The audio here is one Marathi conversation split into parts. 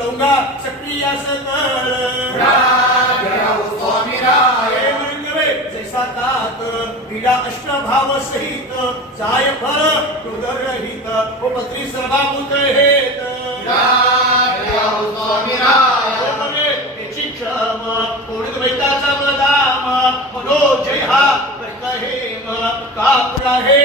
लवंगा सक्रिय सकळ हे मृंगवे जैसा तात पीडा अष्टभाव सहित जाय फळ हृदय रहित व पत्री सर्वाभूत हेत त्याची क्षम कोणित वैताचा बदाम. मनो जय हा हे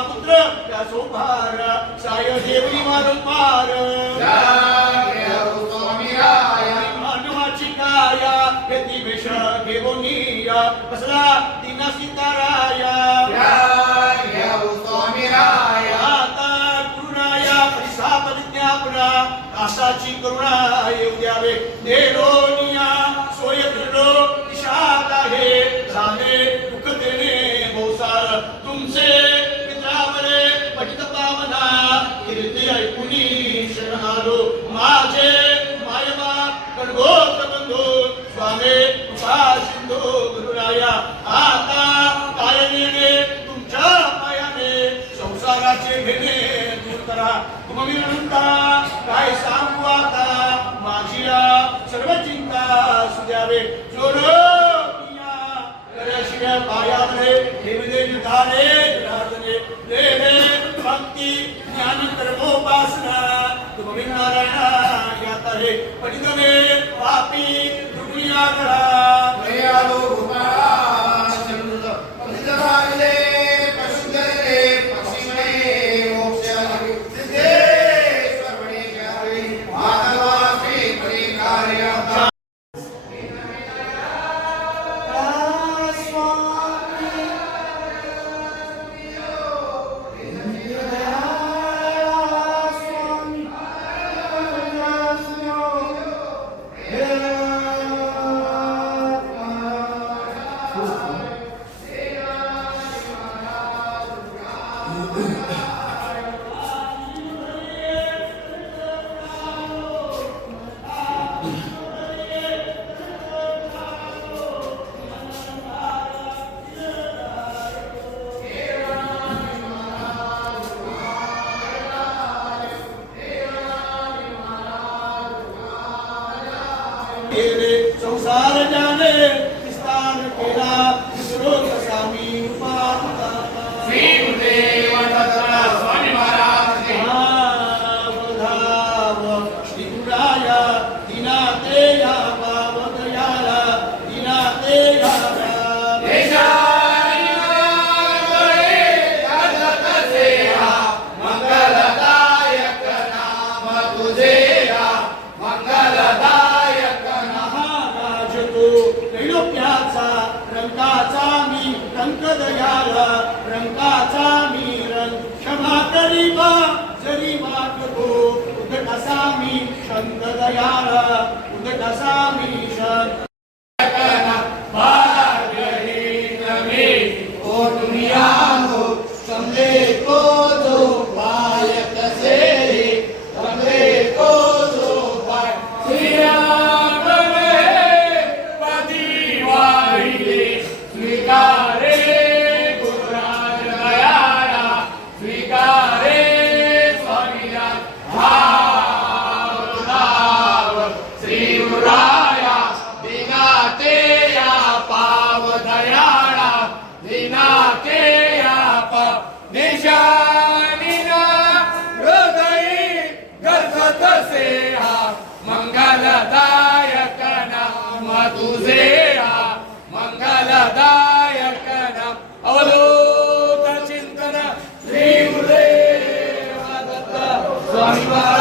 भीमापुत्र त्या सोभार साय देवली मारून पार. मानवाची काया यती वेश घेवनीया कसला दिना सीताराया. आसाची करुणा येऊ द्यावे. देरोनिया सोय दिशात आहे. झाले कीर्ती ऐकुनी शरण आलो माझे मायबा कडगोत बंधू स्वामी कृपा सिंधू गुरुराया आता काय नेणे तुमच्या पायाने संसाराचे घेणे दूर करा. तुम्ही म्हणता काय सांगू आता? माझी सर्व चिंता सुद्यावे जोर शिव्या पायावरे धारे निधारे जनार्दने देवे भक्ती ज्ञान कर्मोपासना तुम्ही नारायणा यात आहे पडितवे पापी दुर्मिया करा केले रंगाचा मी मी रंग. क्षमा करीबा जरी वाट हो. मी शंत दयाला శ్రీరామ్ మంగళదాయకణం అవధూత చింతన శ్రీ గురుదేవ స్వామి